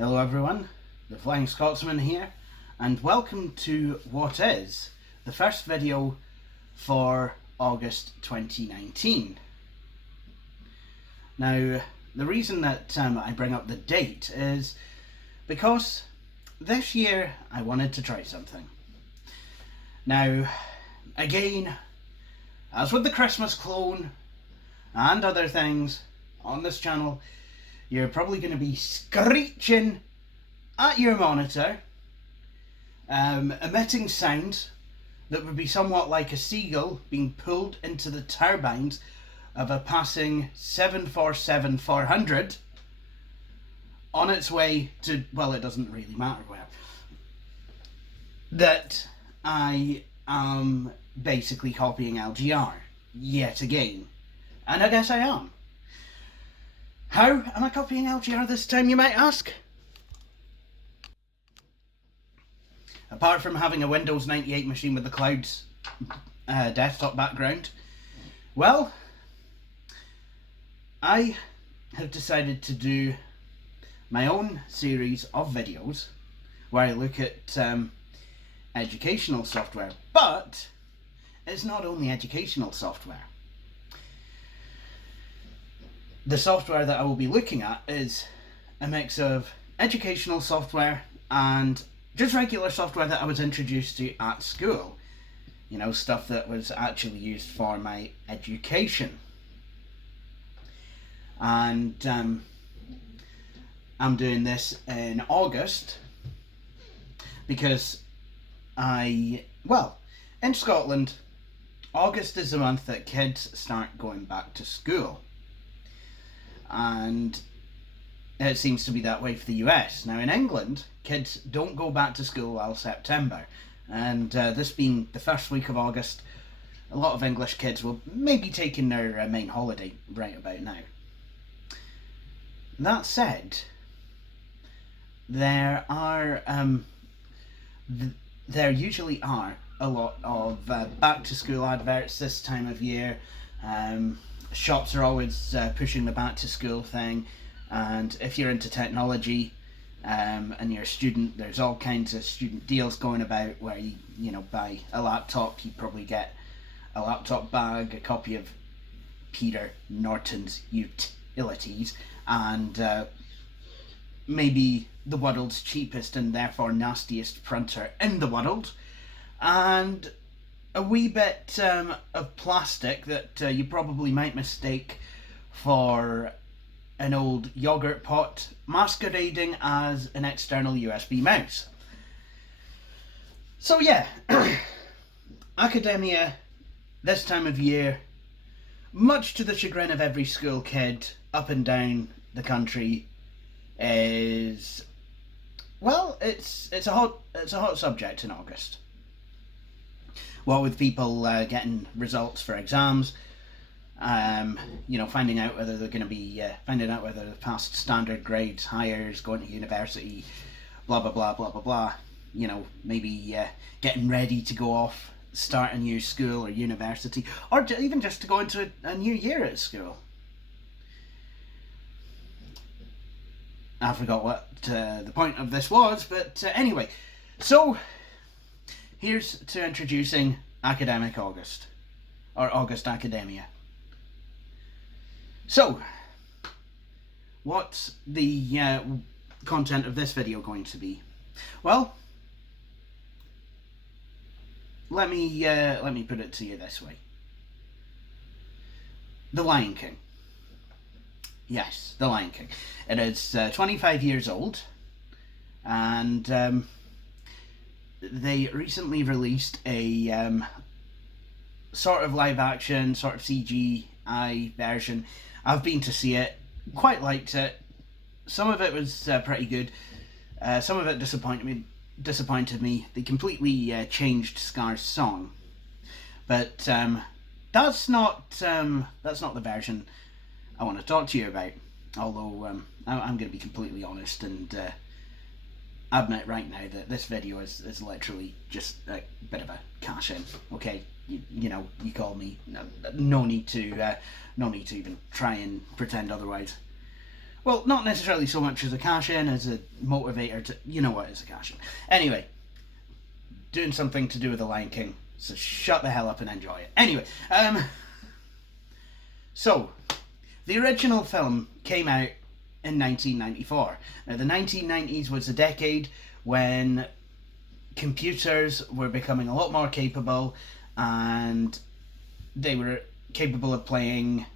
Hello everyone, the Flying Scotsman here, and welcome to what is the first video for August 2019. Now, the reason that I bring up the date is because this year I wanted to try something. Now, again, as with the Christmas clone and other things on this channel, you're probably going to be screeching at your monitor, emitting sounds that would be somewhat like a seagull being pulled into the turbines of a passing 747-400 on its way to, well, it doesn't really matter where, that I am basically copying LGR yet again. And I guess I am. How am I copying LGR this time, you might ask? Apart from having a Windows 98 machine with the clouds desktop background, well, I have decided to do my own series of videos where I look at educational software, but it's not only educational software. The software that I will be looking at is a mix of educational software and just regular software that I was introduced to at school. You know, stuff that was actually used for my education. And I'm doing this in August because in Scotland, August is the month that kids start going back to school. And it seems to be that way for the US. Now in England, kids don't go back to school until September. And this being the first week of August, a lot of English kids will maybe taking their main holiday right about now. That said, there usually are a lot of back to school adverts this time of year. Shops are always pushing the back to school thing, and if you're into technology and you're a student, there's all kinds of student deals going about where you buy a laptop, you probably get a laptop bag, a copy of Peter Norton's Utilities, and maybe the world's cheapest and therefore nastiest printer in the world, and a wee bit of plastic that you probably might mistake for an old yogurt pot masquerading as an external USB mouse. So yeah, academia this time of year, much to the chagrin of every school kid up and down the country, is, well, it's a hot subject in August. What with people getting results for exams, finding out whether they're going to be finding out whether they've passed standard grades, hires, going to university, blah blah blah blah blah blah. Maybe getting ready to go off, start a new school or university, or even just to go into a new year at school. I forgot what the point of this was, but anyway, so here's to introducing Academic August, or August Academia. So, what's the content of this video going to be? Well, let me put it to you this way. The Lion King. Yes, The Lion King. It is 25 years old, and they recently released a sort of live action, sort of CGI version. I've been to see it, quite liked it. Some of it was pretty good. Some of it disappointed me. They completely changed Scar's song, but that's not the version I want to talk to you about. Although I'm going to be completely honest and admit right now that this video is literally just a bit of a cash in. Okay, you call me. No need to even try and pretend otherwise. Well, not necessarily so much as a cash-in, as a motivator to... You know what is a cash-in. Anyway, doing something to do with the Lion King. So shut the hell up and enjoy it. Anyway, so, the original film came out in 1994. Now, the 1990s was a decade when computers were becoming a lot more capable, and they were capable of playing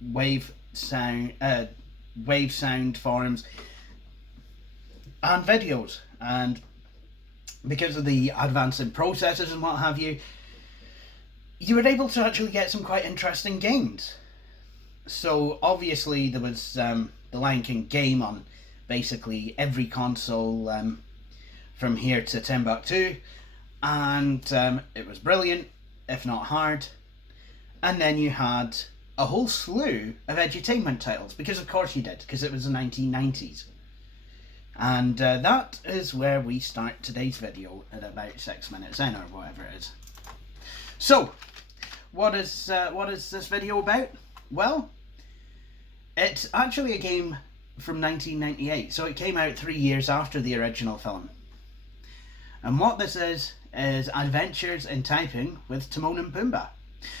wave sound forms and videos, and because of the advance in processors and what have you, you were able to actually get some quite interesting games. So obviously there was the Lion King game on basically every console from here to Timbuktu, and it was brilliant, if not hard. And then you had a whole slew of edutainment titles, because of course you did, because it was the 1990s. And that is where we start today's video at about 6 minutes in, or whatever it is. So, what is this video about? Well, it's actually a game from 1998, so it came out 3 years after the original film. And what this is Adventures in Typing with Timon and Pumbaa.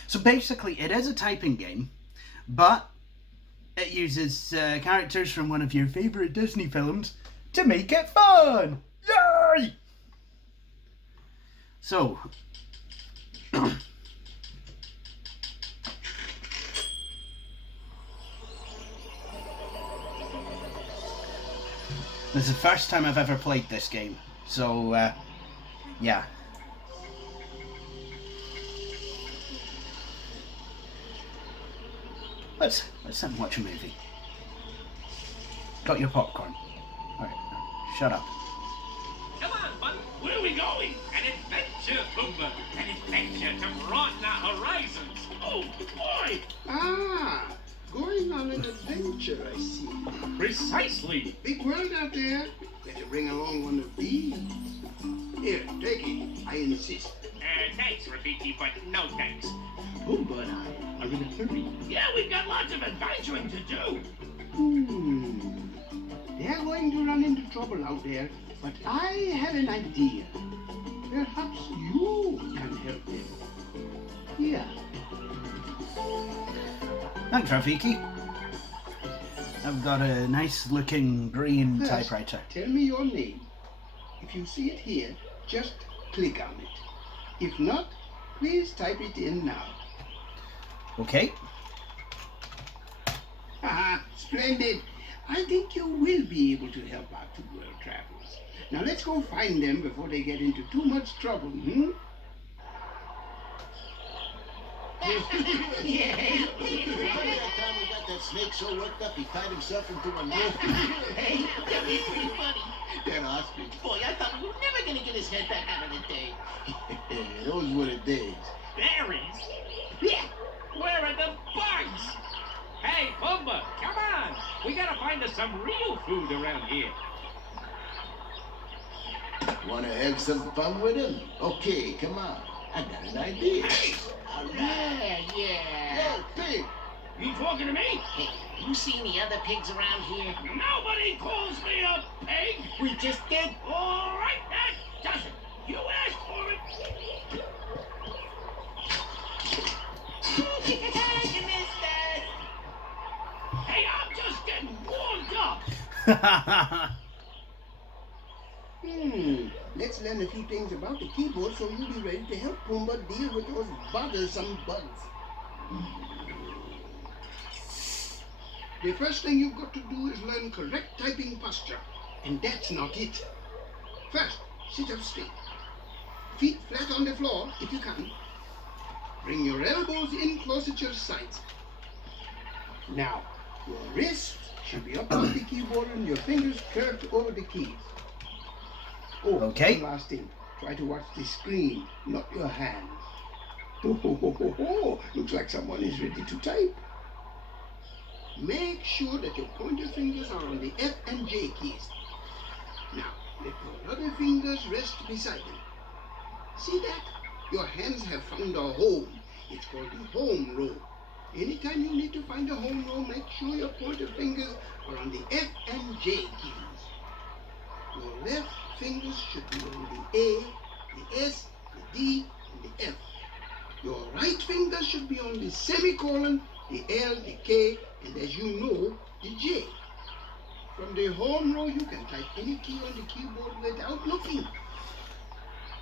So basically it is a typing game, but it uses characters from one of your favourite Disney films to make it fun! Yay! So, this is the first time I've ever played this game, so yeah. Let's sit and watch a movie. Got your popcorn. Alright, shut up. Come on, bud. Where are we going? An adventure, Pumbaa. An adventure to broaden our horizons. Oh, boy! Ah, going on an adventure, I see. Precisely. Big world out there. Better bring along one of these. Here, take it. I insist. Thanks, Rafiki, but no thanks. Pumbaa and I are in a hurry. Yeah, we've got lots of adventuring to do. They're going to run into trouble out there, but I have an idea. Perhaps you can help them. Here. Thanks, Rafiki. I've got a nice looking green First, typewriter. Tell me your name. If you see it here, just click on it. If not, please type it in now. Okay. Haha, splendid. I think you will be able to help our two world travelers. Now let's go find them before they get into too much trouble, Remember that time we got that snake so worked up he tied himself into a rope? Hey, that was pretty funny. That ostrich. Boy, I thought we were never gonna get his head back out of the day. Those were the days. Berries? Yeah. Where are the bugs? Hey, Pumbaa, come on. We gotta find us some real food around here. Wanna have some fun with him? Okay, come on. I got an idea. Yeah. Yo, pig! You talking to me? Hey, you see any other pigs around here? Nobody calls me a pig. We just did. All right, that does it. You asked for it. You missed us. Hey, I'm just getting warmed up. Let's learn a few things about the keyboard so you'll be ready to help Pumbaa deal with those bothersome bugs. The first thing you've got to do is learn correct typing posture. And that's not it. First, sit up straight. Feet flat on the floor if you can. Bring your elbows in close at your sides. Now, your wrist should be up on the keyboard and your fingers curved over the keys. Oh, Okay. one last thing. Try to watch the screen, not your hands. Looks like someone is ready to type. Make sure that your pointer fingers are on the F and J keys. Now, let your other fingers rest beside them. See that? Your hands have found a home. It's called the home row. Anytime you need to find a home row, make sure your pointer fingers are on the F and J keys. Your left fingers should be on the A, the S, the D, and the F. Your right finger should be on the semicolon, the L, the K, and as you know, the J. From the home row, you can type any key on the keyboard without looking.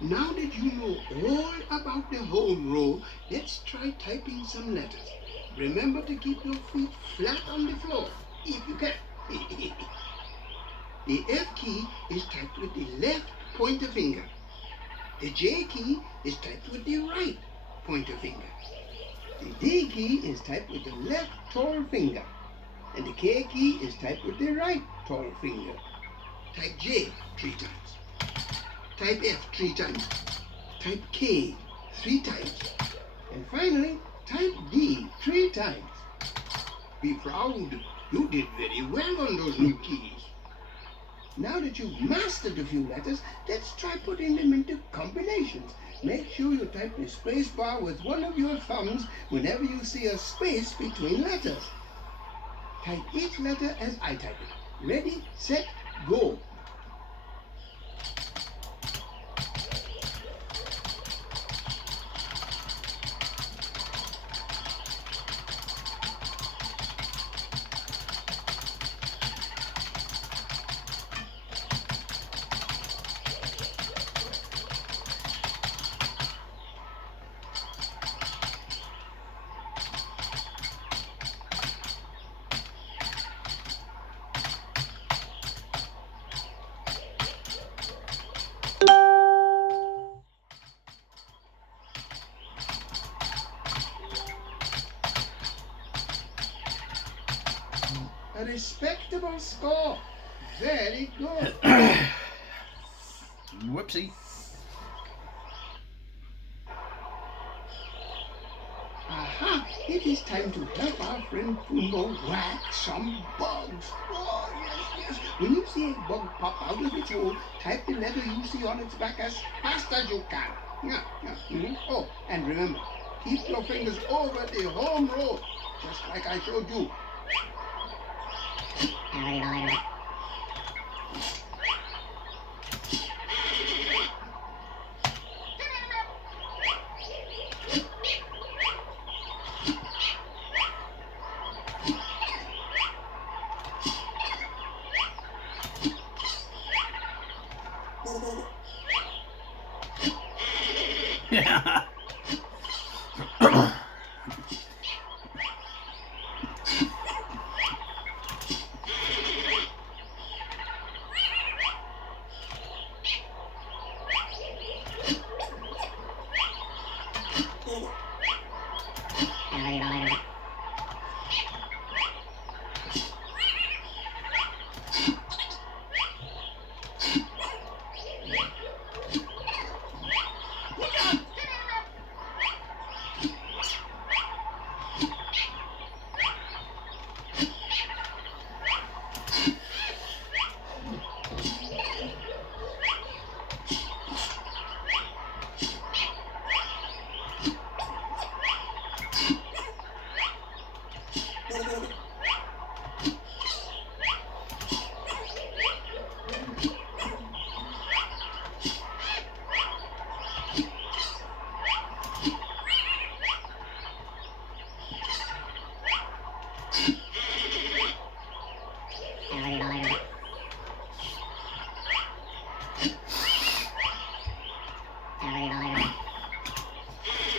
Now that you know all about the home row, let's try typing some letters. Remember to keep your feet flat on the floor, if you can. The F key is typed with the left pointer finger. The J key is typed with the right pointer finger. The D key is typed with the left tall finger. And the K key is typed with the right tall finger. Type J 3 times. Type F 3 times. Type K 3 times. And finally, type D 3 times. Be proud. You did very well on those new keys. Now that you've mastered a few letters, let's try putting them into combinations. Make sure you type the space bar with one of your thumbs whenever you see a space between letters. Type each letter as I type it. Ready, set, go. A respectable score. Very good. Whoopsie. Aha! It is time to help our friend Pumbaa whack some bugs. Oh, yes. When you see a bug pop out of its hole, type the letter you see on its back as fast as you can. Yeah. Oh, and remember, keep your fingers over the home row, just like I showed you. Yeah.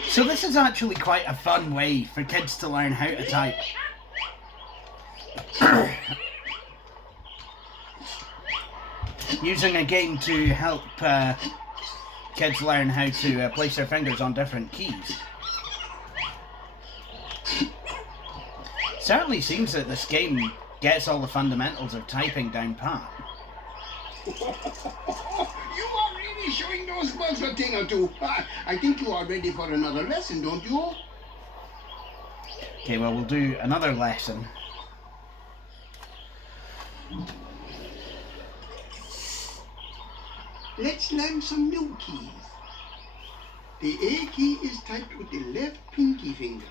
So this is actually quite a fun way for kids to learn how to type. Using a game to help kids learn how to place their fingers on different keys. Certainly seems that this game gets all the fundamentals of typing down pat. You are really showing those bugs a thing or two. I think you are ready for another lesson, don't you? Okay, well, we'll do another lesson. Let's learn some new keys. The A key is typed with the left pinky finger.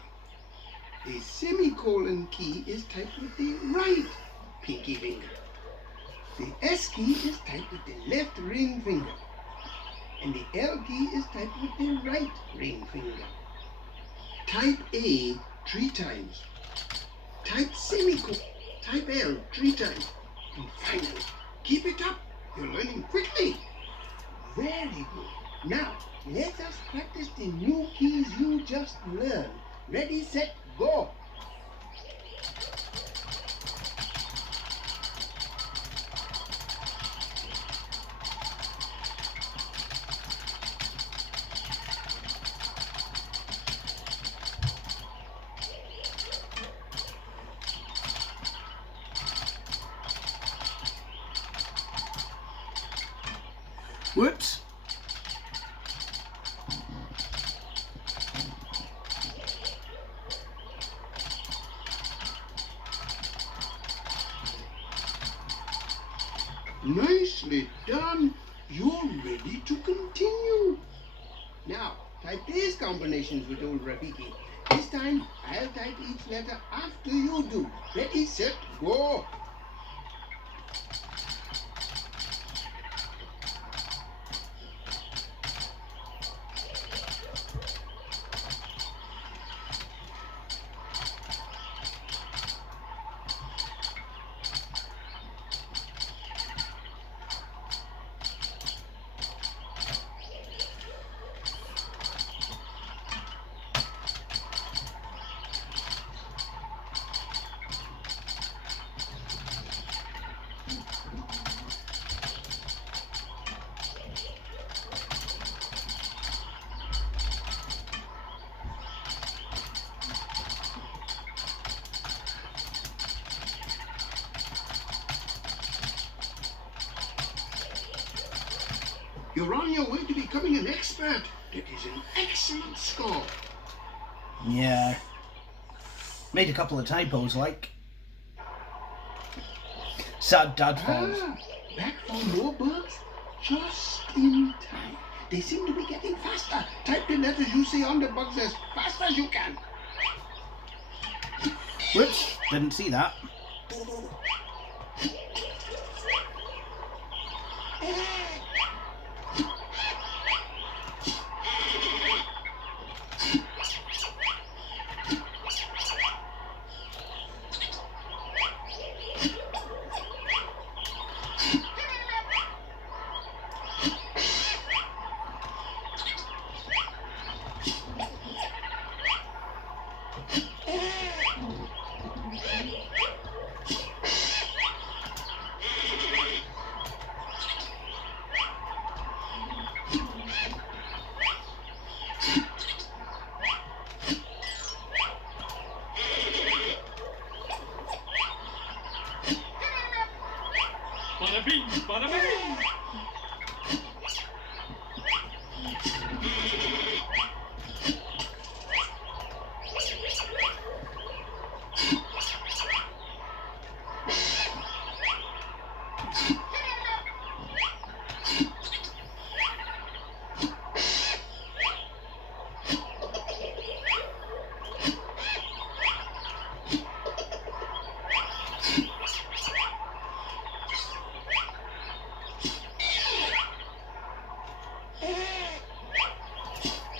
The semicolon key is typed with the right pinky finger. The S key is typed with the left ring finger. And the L key is typed with the right ring finger. Type A 3 times. Type semicolon. Type L 3 times. And finally, keep it up. You're learning quickly. Very good. Now, let us practice the new keys you just learned. Ready, set, go. Whoops. Nicely done. You're ready to continue. Now, type these combinations with old Rafiki. This time, I'll type each letter after you do. Ready, set, go. You're on your way to becoming an expert. That is an excellent score. Yeah. Made a couple of typos, like. Sad dad falls. Back for more bugs? Just in time. They seem to be getting faster. Type the letters you see on the bugs as fast as you can. Whoops, didn't see that. Bada bing, bada bing.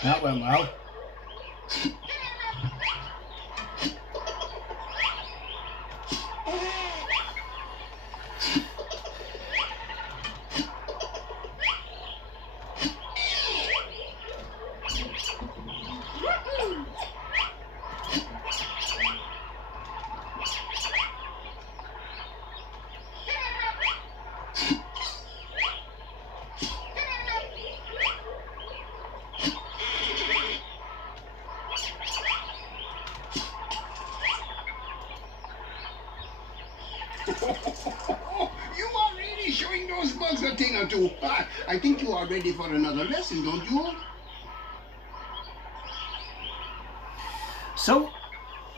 That went well. You are really showing those bugs a thing or two. I think you are ready for another lesson, don't you? So,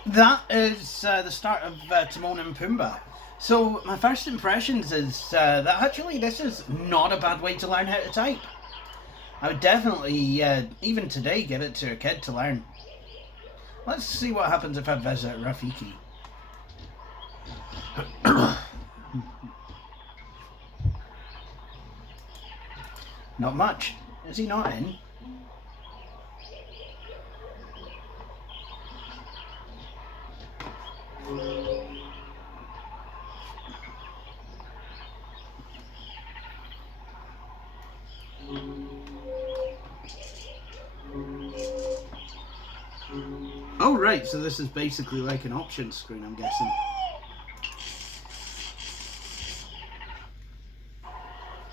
that is the start of Timon and Pumbaa. So, my first impressions is that actually this is not a bad way to learn how to type. I would definitely, even today, give it to a kid to learn. Let's see what happens if I visit Rafiki. Not much. Is he not in? Oh right, so this is basically like an options screen, I'm guessing.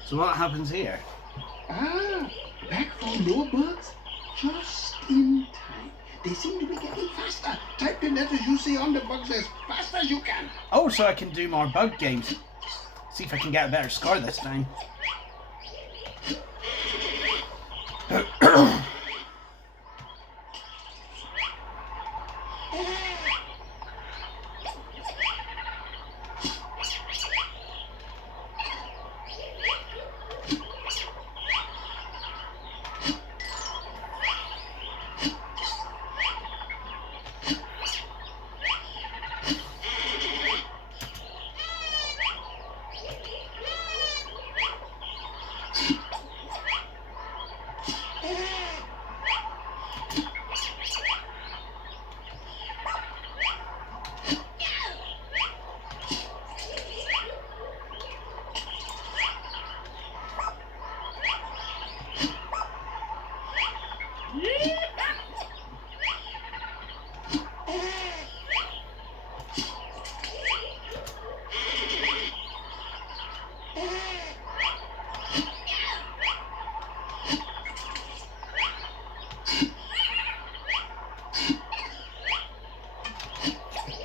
So what happens here? Ah, back from lower bugs? Just in time. They seem to be getting faster. Type the letters you see on the bugs as fast as you can. Oh, so I can do more bug games. See if I can get a better score this time.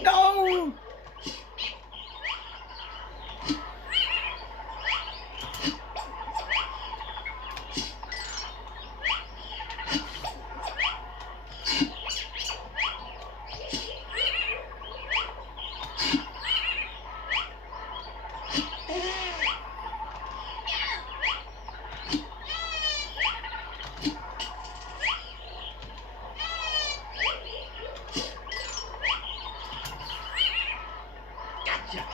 No! Gotcha.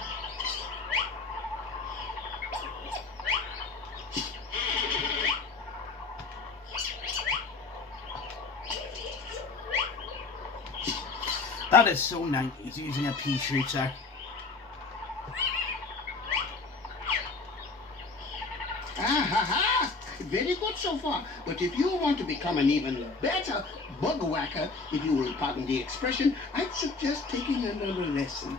That is so 90s, using a pea shooter. Ah ha ha! Very good so far. But if you want to become an even better bug whacker, if you will pardon the expression, I'd suggest taking another lesson.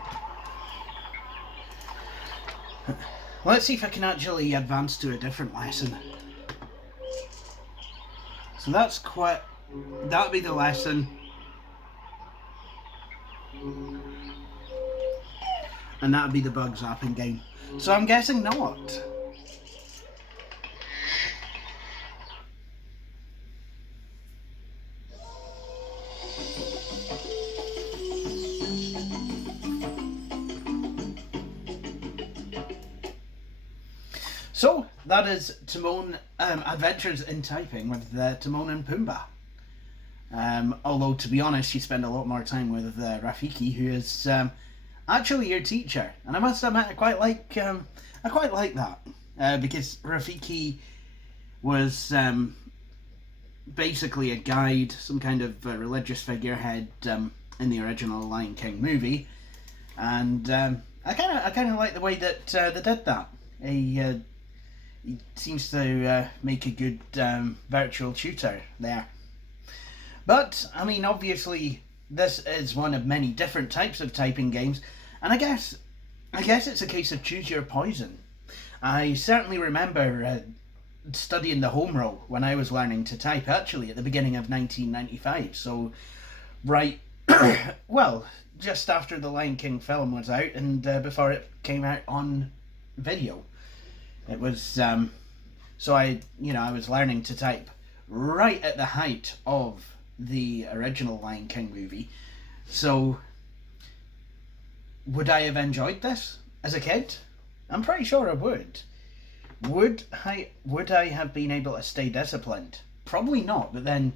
Let's see if I can actually advance to a different lesson. So that's quite... that'll be the lesson. And that'll be the bug zapping game. So I'm guessing not. So that is Timon Adventures in Typing with Timon and Pumbaa. Although to be honest, you spend a lot more time with Rafiki, who is actually your teacher, and I must admit I quite like that because Rafiki was basically a guide, some kind of religious figurehead in the original Lion King movie, and I kind of like the way that they did that. He seems to make a good virtual tutor there. But, I mean, obviously, this is one of many different types of typing games, and I guess it's a case of choose your poison. I certainly remember studying the home roll when I was learning to type, actually, at the beginning of 1995, so, right, well, just after the Lion King film was out, and before it came out on video. It was, so I was learning to type right at the height of the original Lion King movie. So, would I have enjoyed this as a kid? I'm pretty sure I would. Would I have been able to stay disciplined? Probably not, but then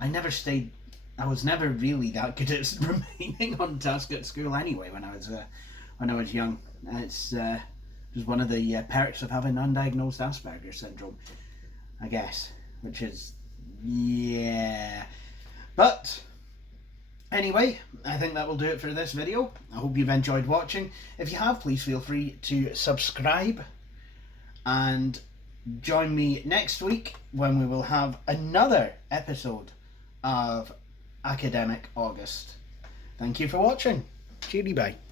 I never stayed I was never really that good at remaining on task at school anyway when I was young. It's just one of the perks of having undiagnosed Asperger's syndrome, I guess, which is, yeah. But anyway, I think that will do it for this video. I hope you've enjoyed watching. If you have, please feel free to subscribe and join me next week when we will have another episode of Academic August. Thank you for watching. Cheery bye.